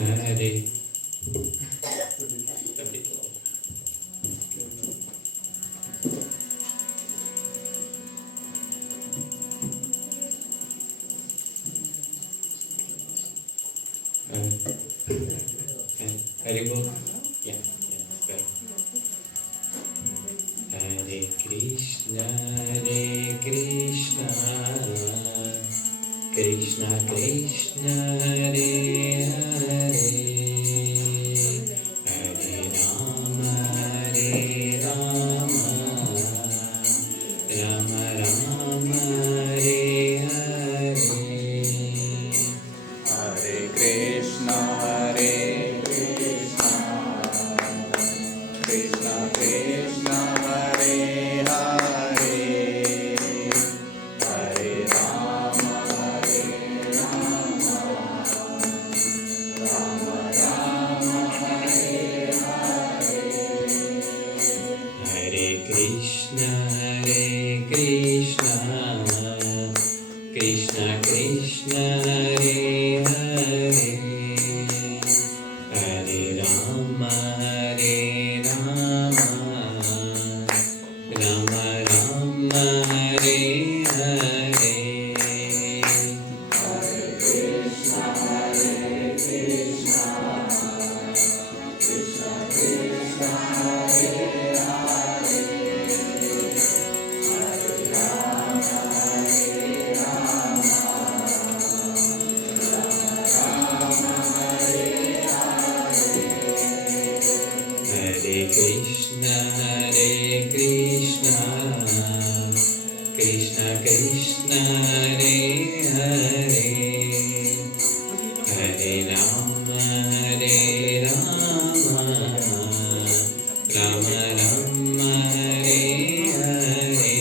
Hare Hare Bol. Yeah, better. Hare Krishna, Krishna Krishna, Hare Hare, Hare Rama, Rama Rama, Hare Hare. Hare Krishna, Krishna Krishna, Hare Hare, Hare Rama, Rama Rama, Hare Hare. Hare Krishna, Krishna Krishna, Hare Hare, Hare Rama, Rama Rama, Hare Hare. Hare Krishna, Krishna Krishna, Hare Hare, Hare Rama, Rama Hare Hare. Hare Krishna, Krishna Krishna, Hare Hare, Hare Rama, Rama Rama, Hare Hare.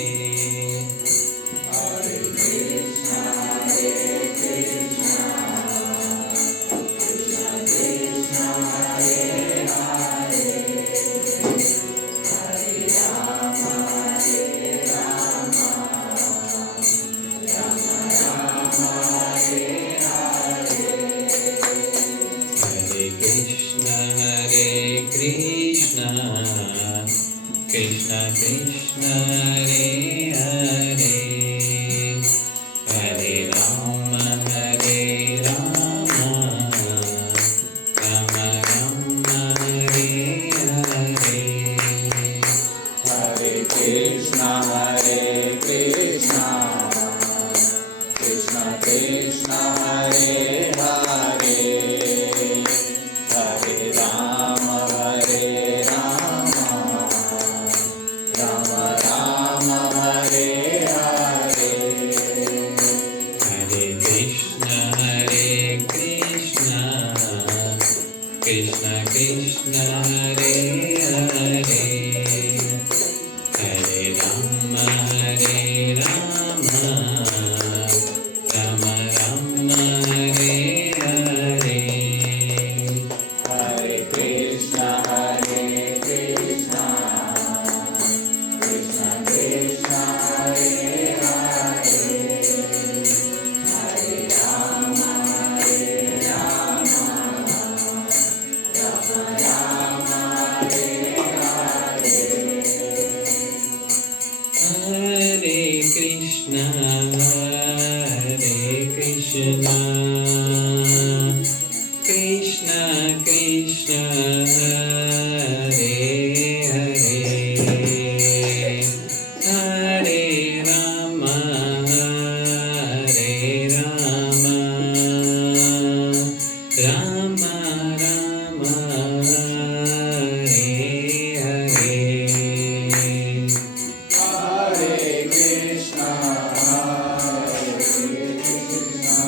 Hare Krishna, Krishna Krishna, Hare Hare, Hare Rama, Rama Rama, Hare Hare. Hare Krishna, Krishna Krishna, Hare Hare, Hare Rama, Rama Rama, Hare Hare. Hare Krishna, Krishna Krishna, Hare Hare, Hare Rama, Rama Rama, Hare Hare. Hare Krishna, Krishna Krishna, Hare Hare, Hare Rama, Rama Rama, Hare Hare. Hare Krishna, Krishna Krishna, Hare Hare, Hare Rama, Rama Rama, Hare Hare. Hare Krishna, Krishna Krishna, Hare Hare, Hare Rama, Rama Rama, Hare Hare. Hare Krishna, Krishna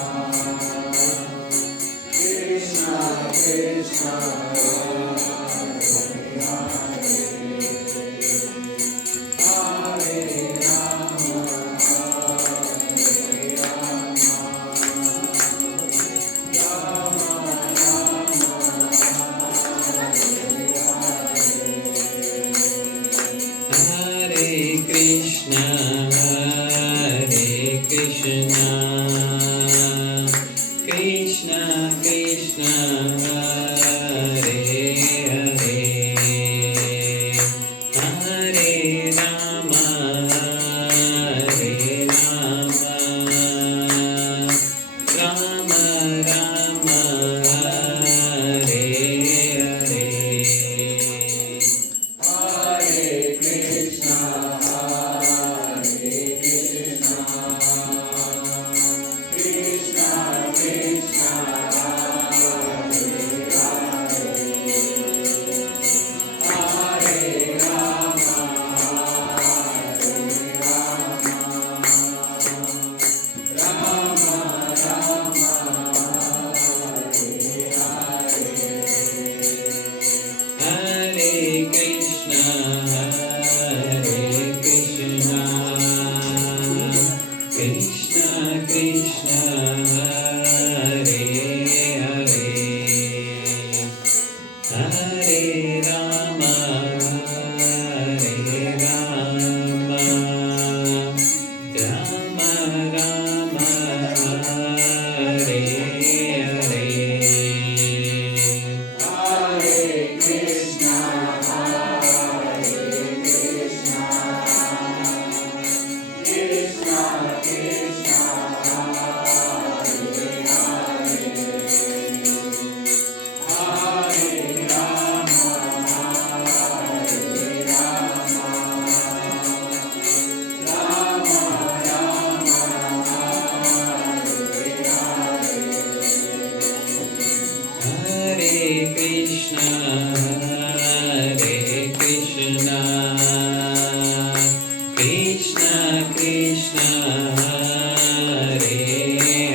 Krishna Hare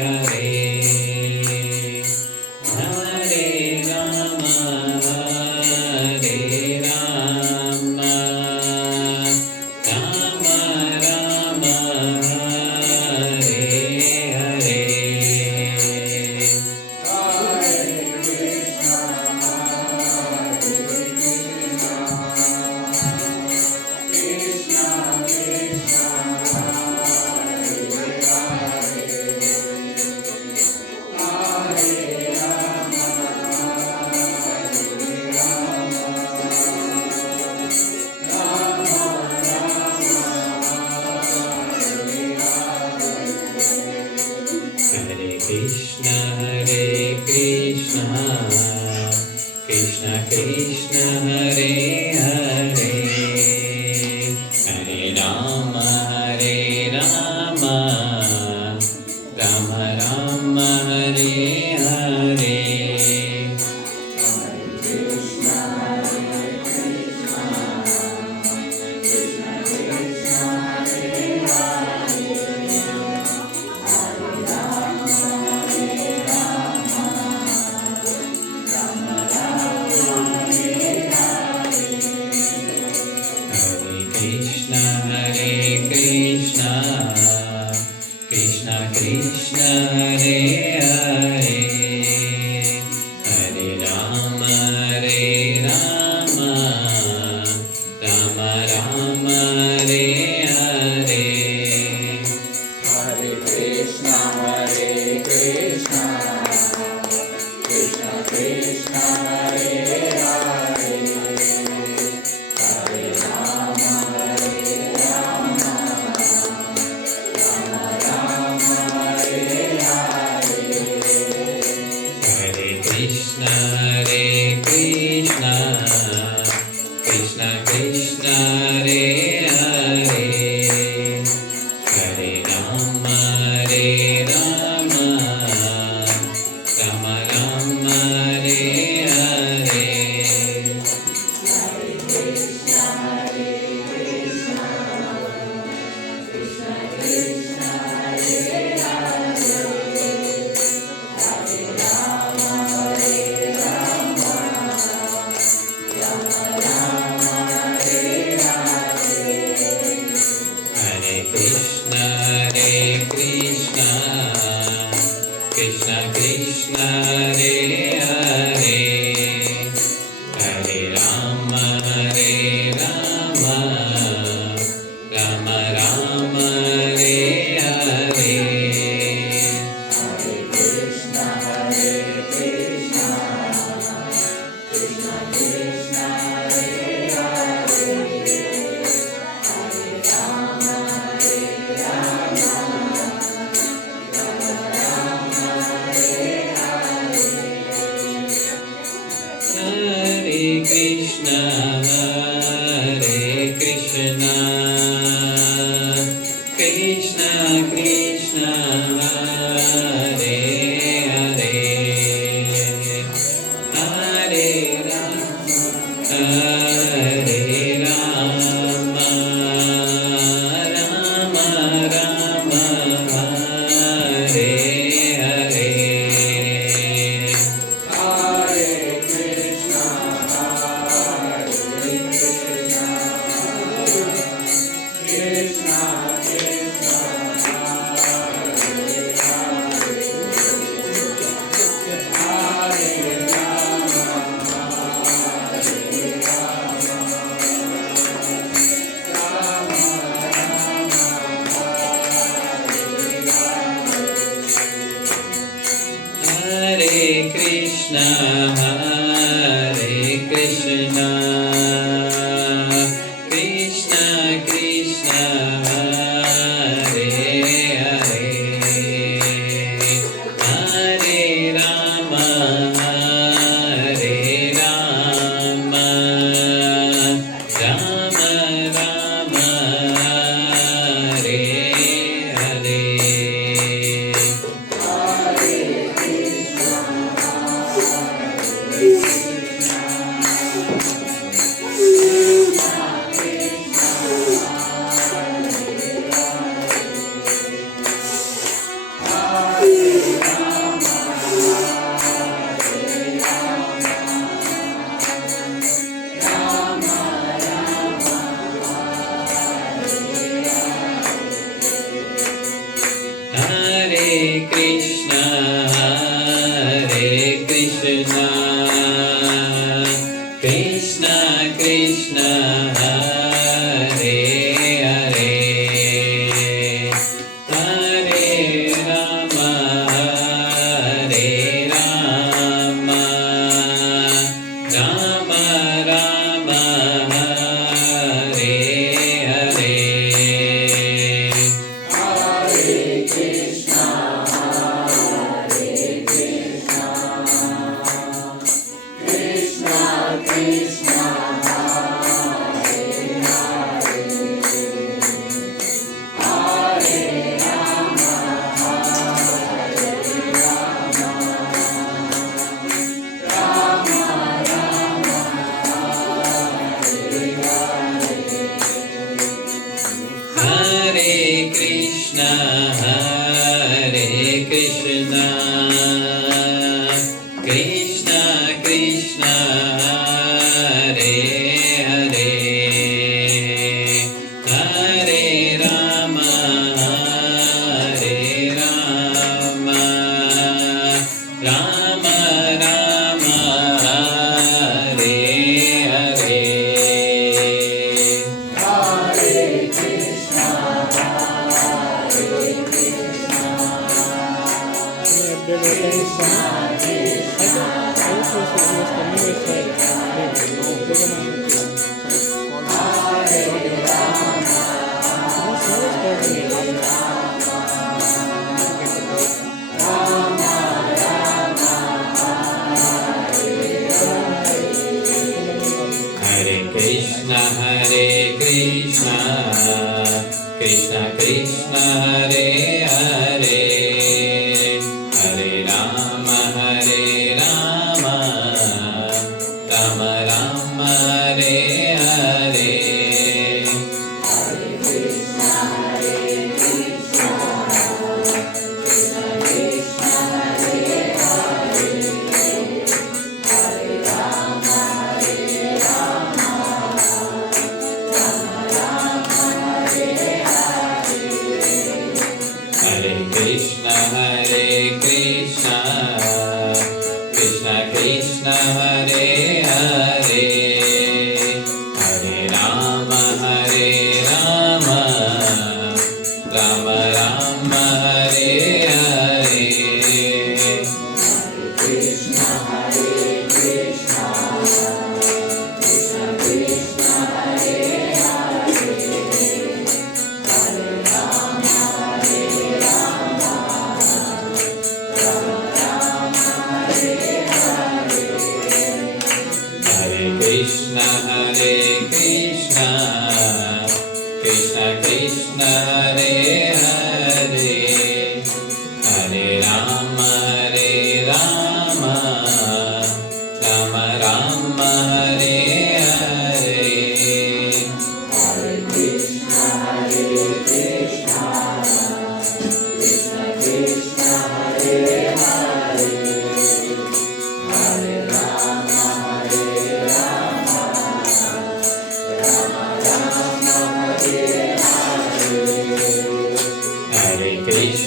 Hare Hare Rama Hare Rama Rama Rama Hare Hare Hare Krishna Krishna Krishna Hare Hare Hare Rama Rama Rama Hare Hare Krishna Krishna Hare Hare Hare Rama Rama Rama Hare Hare Hare Krishna Krishna Krishna Hare Hare Hare Rama Rama Rama Hare Hare Hare Krishna Krishna Krishna Hare Hare Hare Rama Rama Rama Hare Hare Hare Krishna Krishna Hare Hare Hare Rama Rama Rama Hare Hare Hare Krishna Krishna Krishna Hare Hare Hare Rama Rama Rama Hare Hare Krishna Krishna, Hare Krishna, Krishna Krishna, Hare Hare, Hare Rama, Hare Rama, Rama Rama, Hare Hare. Hare Krishna, Krishna Krishna, Hare Hare, Hare Rama, Rama Rama, Hare Hare. Hare Krishna, Krishna Krishna, Hare Hare, Hare Rama, Rama Rama, Hare Hare. Hare Krishna, Krishna Krishna, Hare Hare, Hare Rama, Rama Rama, Hare Hare. Hare Krishna,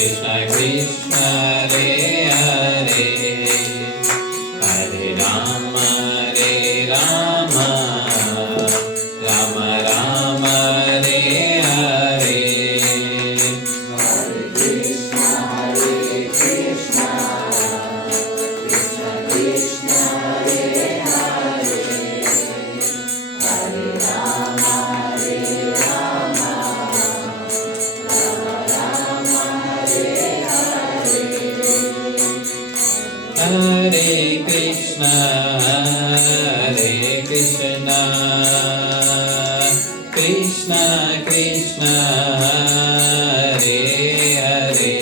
Krishna Krishna, Hare Hare, Hare Rama, Rama Rama, Hare Hare. Hare Krishna, Krishna Krishna, Hare Hare,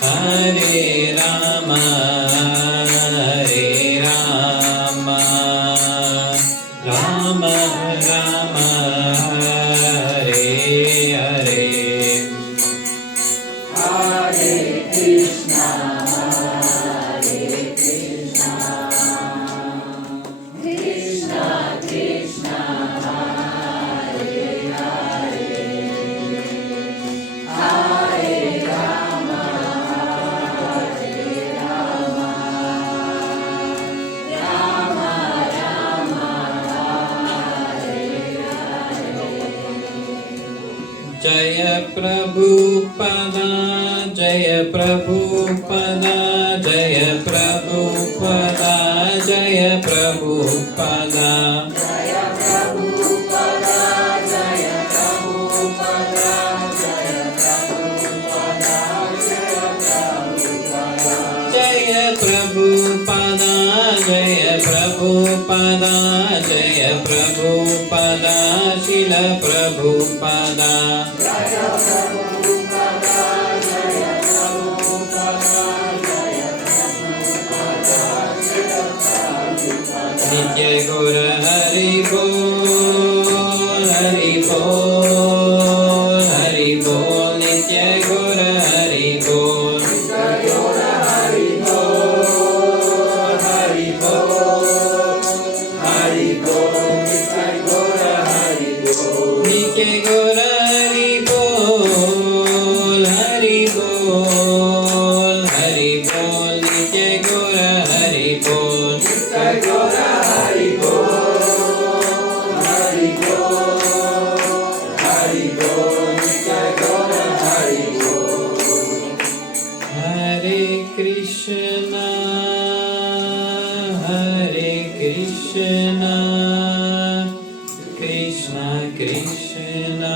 Hare Rama, Rama Rama, Hare Hare. Jaya Prabhupada, Jaya Prabhupada, Jaya Prabhupada, Jaya Prabhupada. Jaya Prabhupada, Jaya Prabhupada, Jaya Prabhupada, Jaya Prabhupada. Jaya Prabhupada, Jaya Prabhupada, Jaya Prabhupada, Srila Prabhupada. Jaya Prabhupada, Jaya Prabhupada, Jaya Prabhupada, Srila Prabhupada. Nitya Gaura Hari Bol. Hari Bol, Hari Bol, Nitya Gora Hari Bol. Nitya Gora Hari Bol, Hari Bol, Hari Bol, Nitya Gora Hari Bol. Hare Krishna, Hare Krishna, Krishna Krishna,